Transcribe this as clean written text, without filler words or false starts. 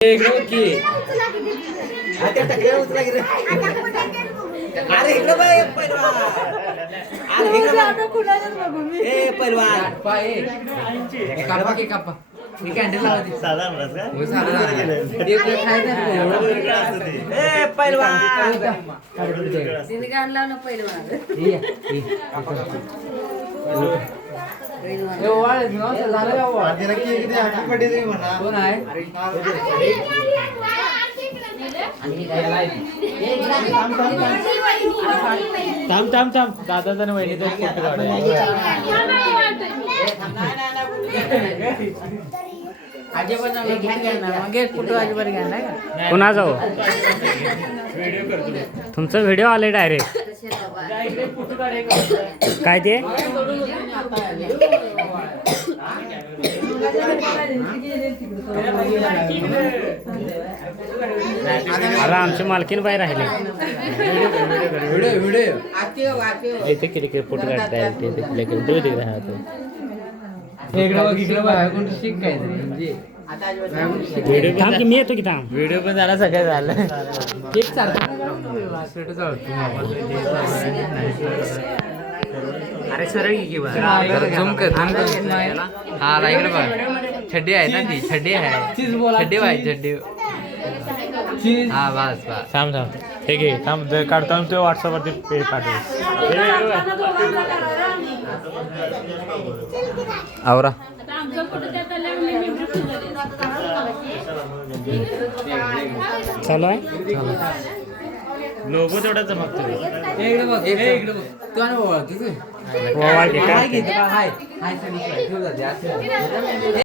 इकडे की आता टकऱ्या उचला की रे. अरे इकडे बघ पहिलवान. अरे इकडे बघ. ए पहिलवान पाय कापा की कापा मी कॅन्डल लावते साधा म्हणत का हो साधा इकडे खायचं ए पहिलवान तिने गाण लावलं पहिलवान कोण आहे थांब थांब थांब दादा वहिनी पुन्हा जाऊ तुमचा व्हिडिओ आले डायरेक्ट काय ते अरे आमची मालकीन बाहेर राहिले इथे किती फोटो काढताय थांब की मी येतो की थांब व्हिडिओ पण झाला सगळं झालं अरे सरळ झूम कर हा इकडे बघ छड्डी आहे ना ती छड्डी आहे छड्डी बाय छड्डी हा बस बस थांब थांब हे घे थांब काढतो ते व्हॉट्सअपवरती पे पाठव आवरा चालू आहे लोगो तेवढा चमकतो तू